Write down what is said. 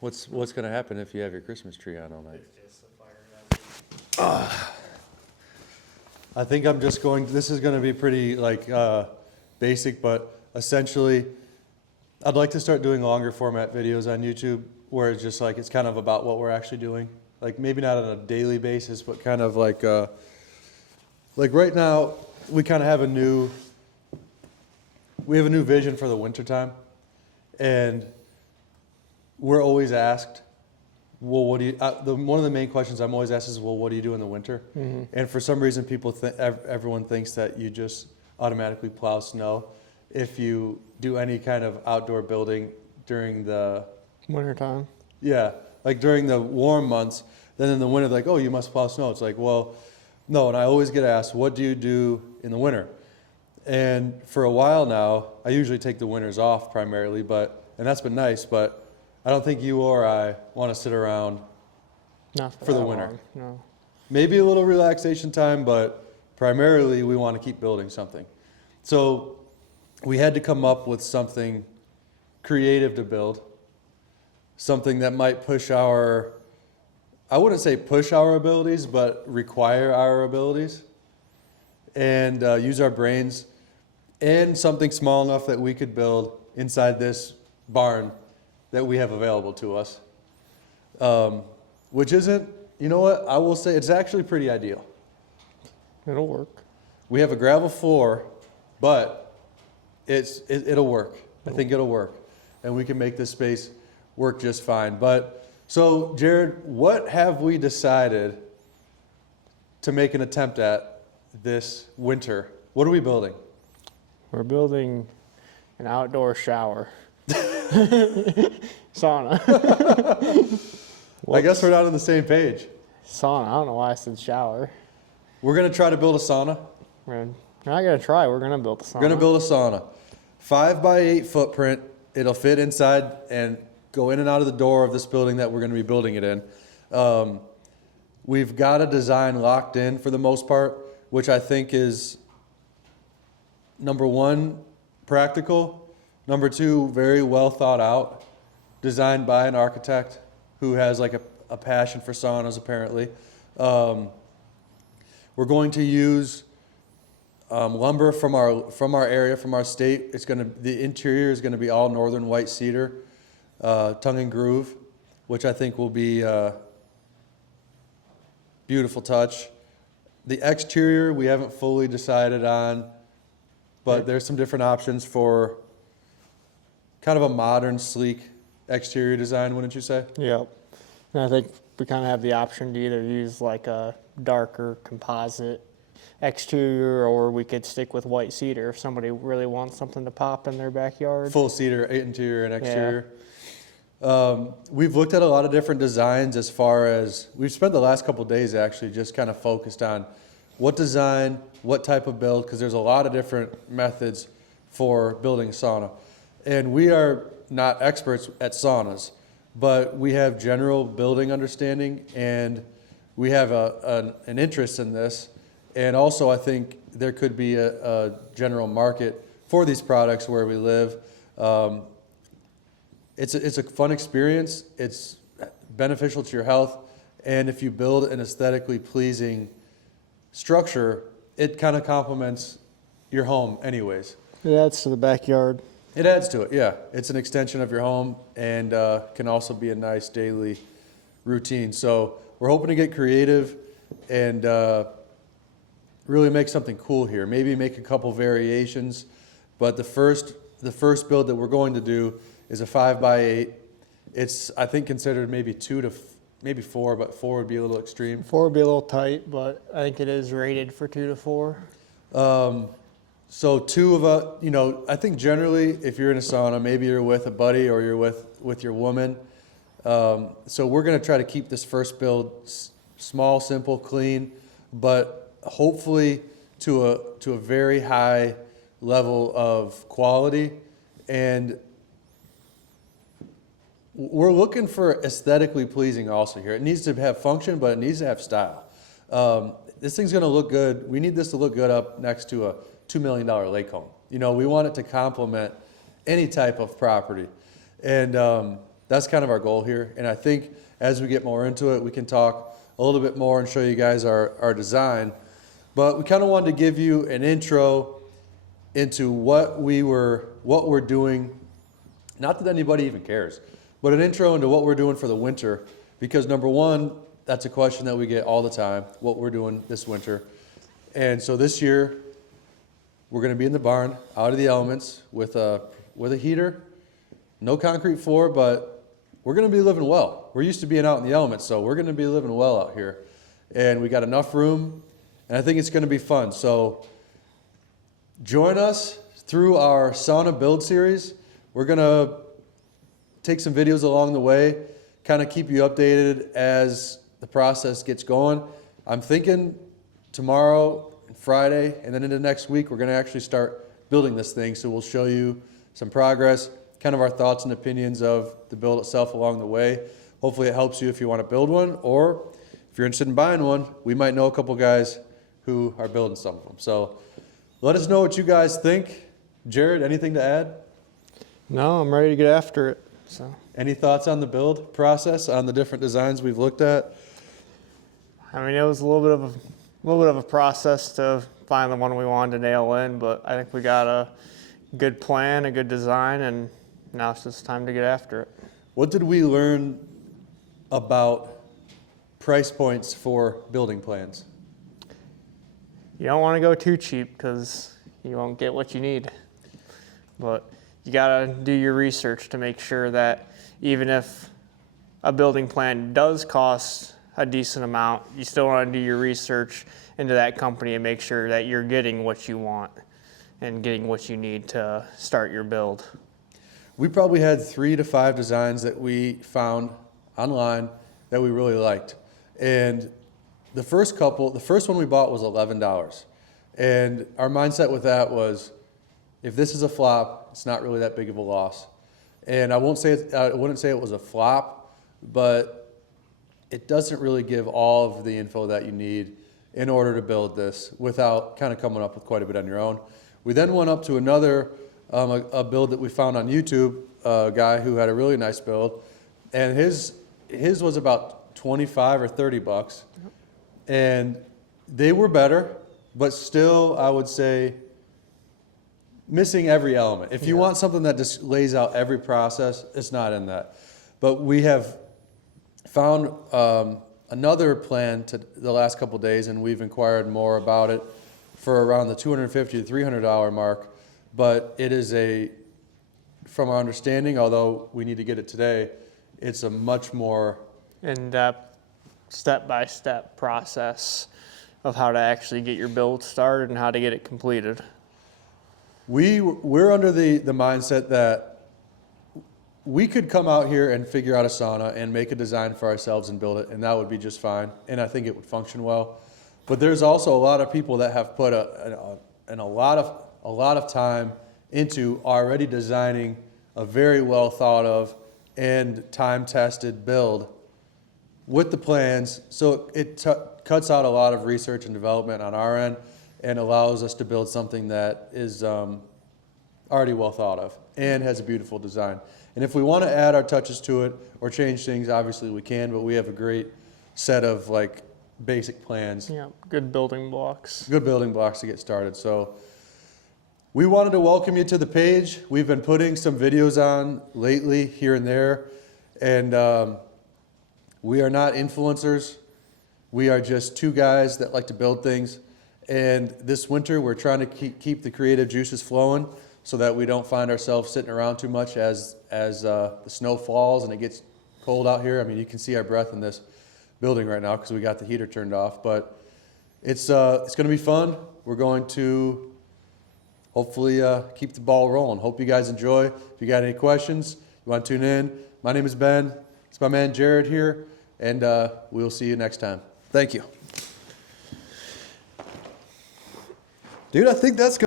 What's going to happen if you have your Christmas tree on all night? It's just a fire hazard. I think I'm just going, this is going to be pretty like basic, but essentially I'd like to start doing longer format videos on YouTube where it's just like, it's kind of about what we're actually doing. Like maybe not on a daily basis, but kind of like right now we kind of have a new vision for the wintertime. And we're always asked, well, what do you, one of the main questions I'm always asked is, well, what do you do in the winter? Mm-hmm. And for some reason, everyone thinks that you just automatically plow snow if you do any kind of outdoor building during the wintertime. Yeah, like during the warm months. Then in the winter, like, oh, you must plow snow. It's like, well, no. And I always get asked, what do you do in the winter? And for a while now, I usually take the winters off primarily, and that's been nice, but I don't think you or I want to sit around for the winter. Long, no. Maybe a little relaxation time, but primarily we want to keep building something. So we had to come up with something creative to build, something that might push I wouldn't say push our abilities, but require our abilities and use our brains, and something small enough that we could build inside this barn that we have available to us, which isn't, you know what, I will say it's actually pretty ideal. It'll work. We have a gravel floor, but it'll work. I think it'll work, and we can make this space work just fine. But so, Jared, what have we decided to make an attempt at this winter? What are we building? We're building an outdoor shower. Sauna. I guess we're not on the same page. Sauna. I don't know why I said shower. We're going to try to build a sauna. We're not going to try. We're going to build a sauna. We're going to build a sauna. 5x8 footprint. It'll fit inside and go in and out of the door of this building that we're going to be building it in. We've got a design locked in for the most part, which I think is, number one, practical. Number two, very well thought out, designed by an architect who has like a passion for saunas apparently. We're going to use lumber from our area, from our state. The interior is going to be all northern white cedar, tongue and groove, which I think will be a beautiful touch. The exterior we haven't fully decided on, but there's some different options for kind of a modern, sleek exterior design, wouldn't you say? Yep. And I think we kind of have the option to either use like a darker composite exterior, or we could stick with white cedar if somebody really wants something to pop in their backyard. Full cedar, interior and exterior. Yeah. We've looked at a lot of different designs as far as, we've spent the last couple of days actually just kind of focused on what design, what type of build, because there's a lot of different methods for building a sauna. And we are not experts at saunas, but we have general building understanding, and we have an interest in this. And also I think there could be a general market for these products where we live. It's a fun experience. It's beneficial to your health. And if you build an aesthetically pleasing structure, it kind of complements your home anyways. It adds to the backyard. It adds to it, yeah. It's an extension of your home, and can also be a nice daily routine. So we're hoping to get creative and really make something cool here. Maybe make a couple variations, but the first build that we're going to do is a 5x8. It's, I think, considered maybe 2 to maybe 4, but 4 would be a little extreme. 4 would be a little tight, but I think it is rated for 2 to 4. So two of us, I think generally if you're in a sauna, maybe you're with a buddy or you're with your woman. So we're going to try to keep this first build small, simple, clean, but hopefully to a very high level of quality. And we're looking for aesthetically pleasing also here. It needs to have function, but it needs to have style. This thing's going to look good. We need this to look good up next to a $2 million lake home. We want it to complement any type of property. And that's kind of our goal here. And I think as we get more into it, we can talk a little bit more and show you guys our design. But we kind of wanted to give you an intro into what we're doing. Not that anybody even cares, but an intro into what we're doing for the winter. Because number one, that's a question that we get all the time, what we're doing this winter. And so this year, we're gonna be in the barn, out of the elements, with a heater, no concrete floor, but we're gonna be living well. We're used to being out in the elements, so we're gonna be living well out here. And we got enough room, and I think it's gonna be fun. So join us through our sauna build series. We're gonna take some videos along the way, kind of keep you updated as the process gets going. I'm thinking tomorrow and Friday, and then into next week, we're gonna actually start building this thing. So we'll show you some progress, kind of our thoughts and opinions of the build itself along the way. Hopefully it helps you if you want to build one, or if you're interested in buying one, we might know a couple guys who are building some of them. So let us know what you guys think. Jared, anything to add? No, I'm ready to get after it. So, Any thoughts on the build process, on the different designs we've looked at? I mean, it was a little bit of a process to find the one we wanted to nail in, but I think we got a good plan, a good design, and now it's just time to get after it. What did we learn about price points for building plans? You don't want to go too cheap because you won't get what you need. But you got to do your research to make sure that even if a building plan does cost a decent amount, you still want to do your research into that company and make sure that you're getting what you want and getting what you need to start your build. We probably had 3 to 5 designs that we found online that we really liked. And the first one we bought was $11. And our mindset with that was, if this is a flop, it's not really that big of a loss. And I wouldn't say it was a flop, but it doesn't really give all of the info that you need in order to build this without kind of coming up with quite a bit on your own. We then went up to another a build that we found on YouTube, a guy who had a really nice build, and his was about 25 or 30 bucks, and they were better, but still, I would say, missing every element. If you want something that just lays out every process, it's not in that. But we have found another plan to the last couple of days, and we've inquired more about it for around the $250 to $300 mark. But it is from our understanding, although we need to get it today, it's a much more In-depth, step-by-step process of how to actually get your build started and how to get it completed. We're under the mindset that we could come out here and figure out a sauna and make a design for ourselves and build it, and that would be just fine, and I think it would function well. But there's also a lot of people that have put a lot of time into already designing a very well thought of and time tested build with the plans, so it cuts out a lot of research and development on our end and allows us to build something that is already well thought of and has a beautiful design. And if we want to add our touches to it or change things, obviously we can, but we have a great set of like basic plans. Yeah, good building blocks. Good building blocks to get started. So we wanted to welcome you to the page. We've been putting some videos on lately here and there, and we are not influencers. We are just two guys that like to build things. And this winter, we're trying to keep the creative juices flowing so that we don't find ourselves sitting around too much as the snow falls and it gets cold out here. I mean, you can see our breath in this building right now because we got the heater turned off. But it's going to be fun. We're going to hopefully keep the ball rolling. Hope you guys enjoy. If you got any questions, you want to tune in. My name is Ben. It's my man Jared here, and we'll see you next time. Thank you. Dude, I think that's good.